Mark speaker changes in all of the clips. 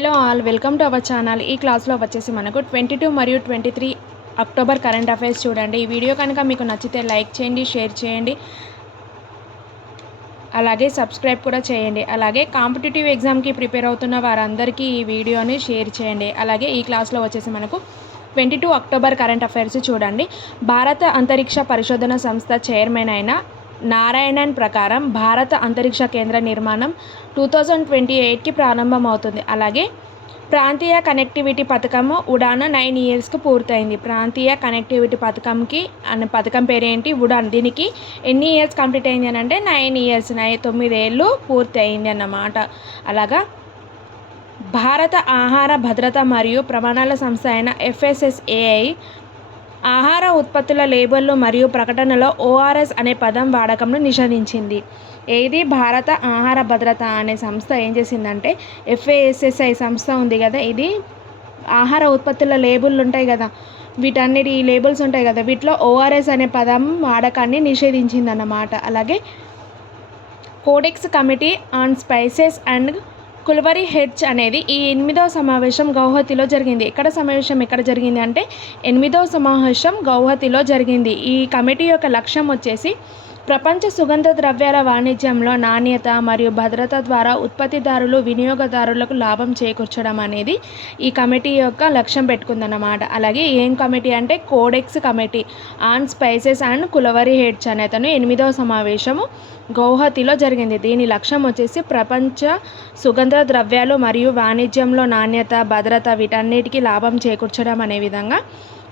Speaker 1: Hello all welcome to our channel. ఈ క్లాస్లో వచ్చేసి మనకు ట్వంటీ టూ మరియు twenty three October current affairs చూడండి. ఈ వీడియో కనుక మీకు నచ్చితే లైక్ చేయండి షేర్ చేయండి. అలాగే సబ్స్క్రైబ్ కూడా చేయండి. అలాగే కాంపిటేటివ్ ఎగ్జామ్కి ప్రిపేర్ అవుతున్న వారందరికీ ఈ వీడియోని షేర్ చేయండి. అలాగే ఈ క్లాస్లో వచ్చేసి మనకు twenty two October current affairs చూడండి. భారత అంతరిక్ష పరిశోధన సంస్థ చైర్మన్ అయిన నారాయణన్ ప్రకారం భారత అంతరిక్ష కేంద్ర నిర్మాణం టూ థౌజండ్ ట్వంటీ ఎయిట్కి ప్రారంభమవుతుంది. అలాగే ప్రాంతీయ కనెక్టివిటీ పథకము ఉడాన్ నైన్ ఇయర్స్కి పూర్తయింది. ప్రాంతీయ కనెక్టివిటీ పథకంకి అనే పథకం పేరేంటి? ఉడాన్. దీనికి ఎన్ని ఇయర్స్ కంప్లీట్ అయింది అని అంటే నైన్ ఇయర్స్ నై తొమ్మిదేళ్ళు పూర్తి అయింది అన్నమాట. అలాగా భారత ఆహార భద్రత మరియు ప్రమాణాల సంస్థ అయిన ఎఫ్ఎస్ఎస్ఏఐ ఆహార ఉత్పత్తుల లేబుల్లో మరియు ప్రకటనలో ఓఆర్ఎస్ అనే పదం వాడకంను నిషేధించింది. ఏది? భారత ఆహార భద్రత అనే సంస్థ ఏం చేసిందంటే ఎఫ్ఏఎస్ఎస్ఐ సంస్థ ఉంది కదా ఇది. ఆహార ఉత్పత్తుల లేబుల్లు ఉంటాయి కదా. వీటన్నిటి లేబుల్స్ ఉంటాయి కదా. వీటిలో ఓఆర్ఎస్ అనే పదం వాడకాన్ని నిషేధించింది అన్నమాట అలాగే codex committee on spices and culinary hedge అనేది ఈ ఎనిమిదవ సమావేశం గౌహతిలో జరిగింది. ఎక్కడ సమావేశం ఎక్కడ జరిగింది అంటే ఎనిమిదవ సమావేశం గౌహతిలో జరిగింది. ఈ కమిటీ యొక్క లక్ష్యం వచ్చేసి ప్రపంచ సుగంధ ద్రవ్యాల వాణిజ్యంలో నాణ్యత మరియు భద్రత ద్వారా ఉత్పత్తిదారులు వినియోగదారులకు లాభం చేకూర్చడం అనేది ఈ కమిటీ యొక్క లక్ష్యం పెట్టుకుందన్నమాట. అలాగే ఏం కమిటీ అంటే codex committee on spices and culinary heads అనేతను ఎనిమిదవ సమావేశము గౌహతిలో జరిగింది. దీని లక్ష్యం వచ్చేసి ప్రపంచ సుగంధ ద్రవ్యాలు మరియు వాణిజ్యంలో నాణ్యత భద్రత వీటన్నిటికీ లాభం చేకూర్చడం అనే విధంగా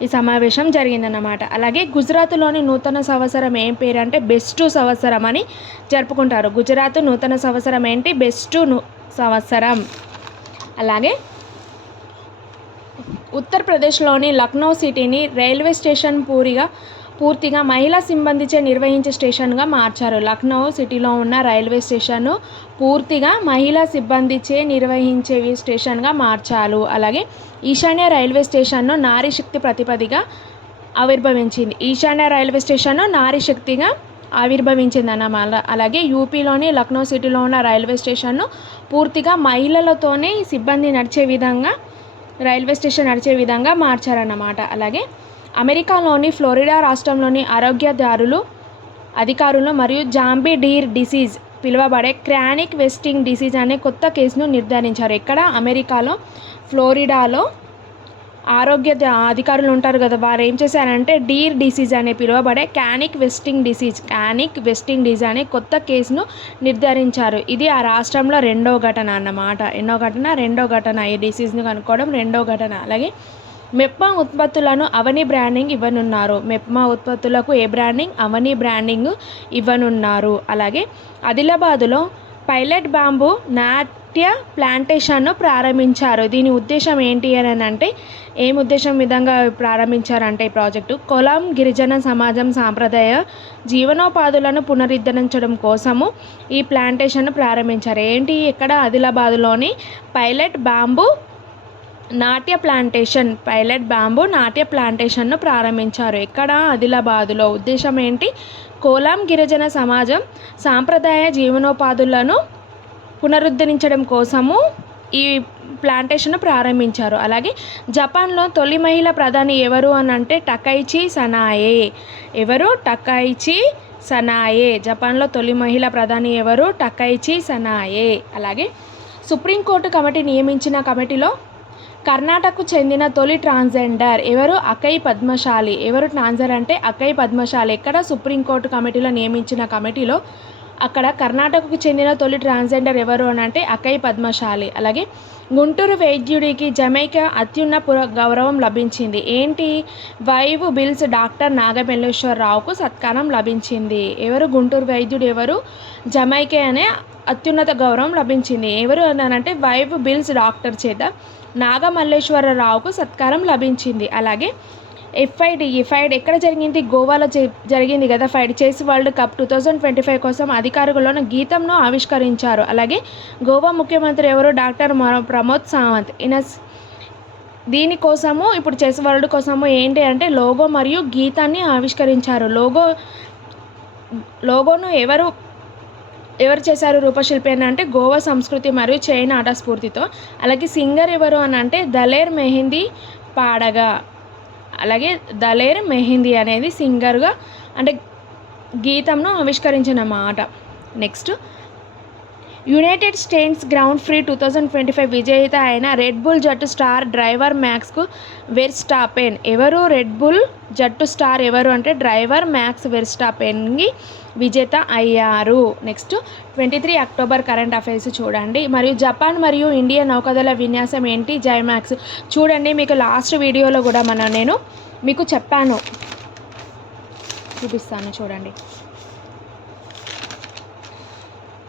Speaker 1: ఈ సమావేశం జరిగిందన్నమాట. అలాగే గుజరాత్లోని నూతన సంవత్సరం ఏం పేరు అంటే బెస్ట్ సంవత్సరం అని జరుపుకుంటారు. గుజరాత్ నూతన సంవత్సరం ఏంటి? బెస్ట్ సంవత్సరం అలాగే ఉత్తరప్రదేశ్లోని లక్నో సిటీని రైల్వే స్టేషన్ పూరిగా పూర్తిగా మహిళా సిబ్బందిచే నిర్వహించే స్టేషన్గా మార్చారు. లక్నో సిటీలో ఉన్న రైల్వే స్టేషన్ను పూర్తిగా మహిళా సిబ్బందిచే నిర్వహించే స్టేషన్గా మార్చారు. అలాగే ఈశాన్య రైల్వే స్టేషన్ను నారీ శక్తి ప్రతిపదిగా ఆవిర్భవించింది. ఈశాన్య రైల్వే స్టేషన్ను నారీ శక్తిగా ఆవిర్భవించింది అన్నమాట అలాగే యూపీలోని లక్నో సిటీలో ఉన్న రైల్వే స్టేషన్ను పూర్తిగా మహిళలతోనే సిబ్బంది నడిచే విధంగా రైల్వే స్టేషన్ నడిచే విధంగా మార్చారన్నమాట. అలాగే అమెరికాలోని ఫ్లోరిడా రాష్ట్రంలోని ఆరోగ్యదారులు అధికారులు మరియు జాంబీ డీర్ డిసీజ్ పిలువబడే క్రానిక్ వెస్టింగ్ డిసీజ్ అనే కొత్త కేసును నిర్ధారించారు. ఎక్కడ? అమెరికాలో ఫ్లోరిడాలో. ఆరోగ్య అధికారులు ఉంటారు కదా వారు ఏం చేశారంటే డీర్ డిసీజ్ అనే పిలువబడే క్యానిక్ వెస్టింగ్ డిసీజ్ క్యానిక్ వెస్టింగ్ డిసీజ్ అనే కొత్త కేసును నిర్ధారించారు. ఇది ఆ రాష్ట్రంలో రెండో ఘటన అన్నమాట. ఎన్నో ఘటన? రెండో ఘటన ఈ డిసీజ్ను కనుక్కోవడం రెండో ఘటన. అలాగే మెప్మా ఉత్పత్తులను అవని బ్రాండింగ్ ఇవ్వనున్నారు. మెప్మా ఉత్పత్తులకు ఏ బ్రాండింగ్? అవని బ్రాండింగ్ ఇవ్వనున్నారు. అలాగే ఆదిలాబాదులో పైలట్ బాంబు నాట్య ప్లాంటేషన్ను ప్రారంభించారు. దీని ఉద్దేశం ఏంటి అని అంటే ఏం ఉద్దేశం విధంగా ప్రారంభించారంటే ఈ ప్రాజెక్టు? కొలం గిరిజన సమాజం సాంప్రదాయ జీవనోపాధులను పునరుద్ధరించడం కోసము ఈ ప్లాంటేషన్ను ప్రారంభించారు. ఏంటి? ఇక్కడ ఆదిలాబాదులోని పైలట్ బాంబు నాట్య ప్లాంటేషన్ పైలట్ బ్యాంబూ నాట్య ప్లాంటేషన్ను ప్రారంభించారు. ఎక్కడ? ఆదిలాబాదులో. ఉద్దేశం ఏంటి? కోలాం గిరిజన సమాజం సాంప్రదాయ జీవనోపాధులను పునరుద్ధరించడం కోసము ఈ ప్లాంటేషన్ను ప్రారంభించారు. అలాగే జపాన్లో తొలి మహిళ ప్రధాని ఎవరు అని అంటే టకైచి సనాయే. ఎవరు? టకైచి సనాయే. జపాన్లో తొలి మహిళ ప్రధాని ఎవరు? టకైచి సనాయే. అలాగే సుప్రీంకోర్టు కమిటీ నియమించిన కమిటీలో కర్ణాటకకు చెందిన తొలి ట్రాన్స్జెండర్ ఎవరు? అకై పద్మశాలి. ఎవరు ట్రాన్స్జెండర్ అంటే అకై పద్మశాలి. ఎక్కడ సుప్రీంకోర్టు కమిటీలో నియమించిన కమిటీలో అక్కడ కర్ణాటకకు చెందిన తొలి ట్రాన్స్జెండర్ ఎవరు అని అంటే అకై పద్మశాలి. అలాగే గుంటూరు వైద్యుడికి జమైకా అత్యున్న పుర గౌరవం లభించింది. ఏంటి? వైవ్ బిల్స్ డాక్టర్ నాగమల్లేశ్వరరావుకు సత్కారం లభించింది. ఎవరు? గుంటూరు వైద్యుడు ఎవరు? జమైకే అనే అత్యున్నత గౌరవం లభించింది. ఎవరు అంటే వైవ్ బిల్స్ డాక్టర్ చేత నాగమల్లేశ్వరరావుకు సత్కారం లభించింది. అలాగే ఎఫ్ఐడి ఎఫ్ఐడి ఎక్కడ జరిగింది? గోవాలో జరిగింది కదా ఫైడ్ చేసి world cup two thousand twenty five కోసం అధికారులను గీతంను ఆవిష్కరించారు. అలాగే గోవా ముఖ్యమంత్రి ఎవరు? డాక్టర్ ప్రమోద్ సావంత్. ఈయన దీనికోసము ఇప్పుడు చెస్ వరల్డ్ కోసము ఏంటి అంటే లోగో మరియు గీతాన్ని ఆవిష్కరించారు. లోగో లోగోను ఎవరు ఎవరు చేశారు రూపశిల్పి అని అంటే గోవా సంస్కృతి మరియు చైనా ఆట స్ఫూర్తితో. అలాగే సింగర్ ఎవరు అని అంటే దలేర్ మెహందీ పాడగా. అలాగే దలేర్ మెహందీ అనేది సింగర్గా అంటే గీతంను ఆవిష్కరించిన మాట. Next United States grand prix two thousand twenty five విజేత అయిన రెడ్ బుల్ జట్టు స్టార్ డ్రైవర్ మ్యాక్స్కు వెర్స్టాపెన్. ఎవరు రెడ్ బుల్ జట్టు స్టార్ ఎవరు అంటే డ్రైవర్ మ్యాక్స్ వెర్స్టాపెన్కి విజేత అయ్యారు. Next twenty three October current affairs చూడండి. మరియు జపాన్ మరియు ఇండియా నౌకదళ విన్యాసం ఏంటి? జైమాక్స్ చూడండి మీకు లాస్ట్ వీడియోలో కూడా మన నేను మీకు చెప్పాను. చూపిస్తాను చూడండి.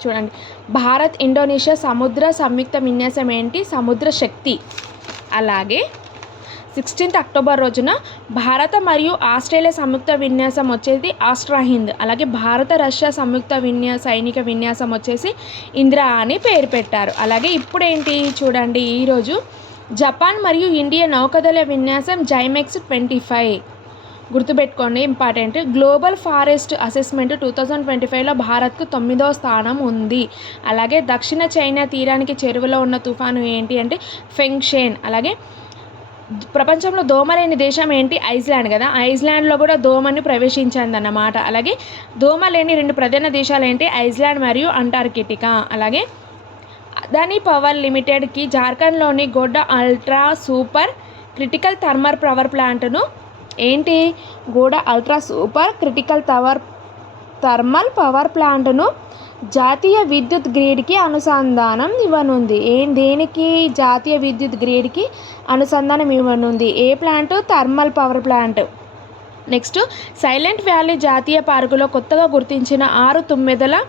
Speaker 1: చూడండి. భారత్ ఇండోనేషియా సముద్ర సంయుక్త విన్యాసం ఏంటి? సముద్ర శక్తి. అలాగే సిక్స్టీన్త్ అక్టోబర్ రోజున భారత మరియు ఆస్ట్రేలియా సంయుక్త విన్యాసం వచ్చేసి ఆస్ట్రా హింద్ అలాగే భారత రష్యా సంయుక్త విన్యా సైనిక విన్యాసం వచ్చేసి ఇందిరా అని పేరు పెట్టారు. అలాగే ఇప్పుడేంటి చూడండి ఈరోజు జపాన్ మరియు ఇండియా నౌకదళ విన్యాసం జైమెక్స్ ట్వంటీ ఫైవ్. గుర్తుపెట్టుకోండి important. Global forest assessment two thousand twenty ఫైవ్లో భారత్కు తొమ్మిదో స్థానం ఉంది. అలాగే దక్షిణ చైనా తీరానికి చెరువులో ఉన్న తుఫాను ఏంటి అంటే ఫెంగ్షేన్. అలాగే ప్రపంచంలో దోమ లేని దేశం ఏంటి? ఐస్లాండ్ కదా. ఐస్లాండ్లో కూడా దోమని ప్రవేశించింది అన్నమాట అలాగే దోమ లేని రెండు ప్రధాన దేశాలు ఏంటి? ఐస్లాండ్ మరియు అంటార్కిటికా. అలాగే అదానీ పవర్ లిమిటెడ్కి జార్ఖండ్లోని Godda ultra super critical thermal power ప్లాంట్ను ఏంటి? కూడా ultra super critical tower thermal power ప్లాంట్ను జాతీయ విద్యుత్ గ్రిడ్కి అనుసంధానం ఇవ్వనుంది. ఏం దేనికి జాతీయ విద్యుత్ గ్రిడ్కి అనుసంధానం ఇవ్వనుంది? ఏ plant? Thermal power plant. Next silent valley జాతీయ పార్కులో కొత్తగా గుర్తించిన ఆరు తుమ్మెదల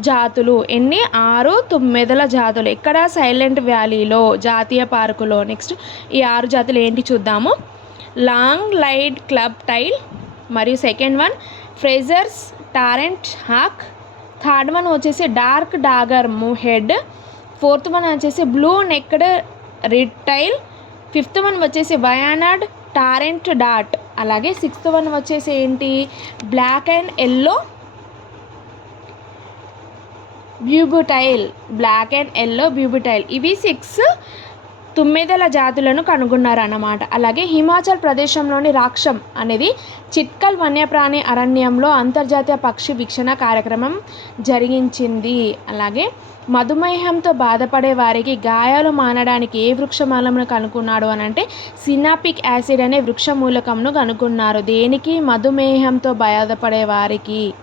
Speaker 1: జాతులు. ఎన్ని? ఆరు తుమ్మెదల జాతులు. ఇక్కడ సైలెంట్ వ్యాలీలో జాతీయ పార్కులో? నెక్స్ట్ ఈ ఆరు జాతులు ఏంటి చూద్దాము. Long lined clubtail and second one Fraser's torrent hawk. Third one వచ్చేసి dark dagger head. Fourth one వచ్చేసి blue necked reedtail. Fifth one వచ్చేసి వయానాడ్ టారెంట్ డాట్. అలాగే సిక్స్త్ వన్ వచ్చేసి ఏంటి? Black and yellow bambootail black and yellow bambootail ఇవి six తుమ్మెదల జాతులను కనుగొన్నారన్నమాట. అలాగే హిమాచల్ ప్రదేశంలోని రాక్షం అనేది చిట్కల్ వన్యప్రాణి అరణ్యంలో అంతర్జాతీయ పక్షి వీక్షణ కార్యక్రమం జరిగించింది. అలాగే మధుమేహంతో బాధపడే వారికి గాయాలు మానడానికి ఏ వృక్షమూలంను కనుక్కున్నాడు అని అంటే సినాపిక్ యాసిడ్ అనే వృక్షమూలకంను కనుక్కున్నారు. దేనికి? మధుమేహంతో బాధపడే వారికి.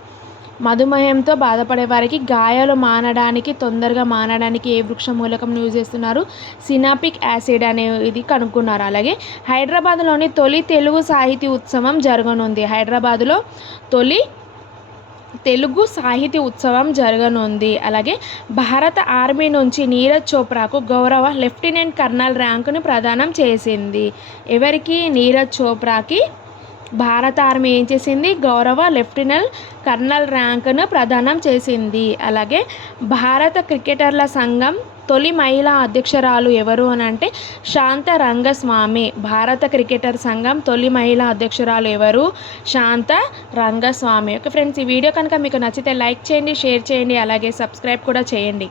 Speaker 1: మధుమేహంతో బాధపడే వారికి గాయాలు మానడానికి తొందరగా మానడానికి ఏ వృక్ష మూలకం యూజ్ చేస్తున్నారు? సినాపిక్ యాసిడ్ అనేది కనుక్కున్నారు. అలాగే హైదరాబాద్లోని తొలి తెలుగు సాహితీ ఉత్సవం జరగనుంది. హైదరాబాద్లో తొలి తెలుగు సాహిత్య ఉత్సవం జరగనుంది. అలాగే భారత ఆర్మీ నుంచి నీరజ్ చోప్రాకు గౌరవ లెఫ్టినెంట్ కర్నల్ ర్యాంకును ప్రదానం చేసింది. ఎవరికి? నీరజ్ చోప్రాకి భారత ఆర్మీ ఏం చేసింది? గౌరవ లెఫ్టినెంట్ కర్నల్ ర్యాంకును ప్రదానం చేసింది. అలాగే భారత క్రికెటర్ల సంఘం తొలి మహిళా అధ్యక్షురాలు ఎవరు అని అంటే శాంత రంగస్వామి. భారత క్రికెటర్ సంఘం తొలి మహిళా అధ్యక్షురాలు ఎవరు? శాంత రంగస్వామి. ఓకే ఫ్రెండ్స్ ఈ వీడియో కనుక మీకు నచ్చితే లైక్ చేయండి షేర్ చేయండి అలాగే సబ్స్క్రైబ్ కూడా చేయండి.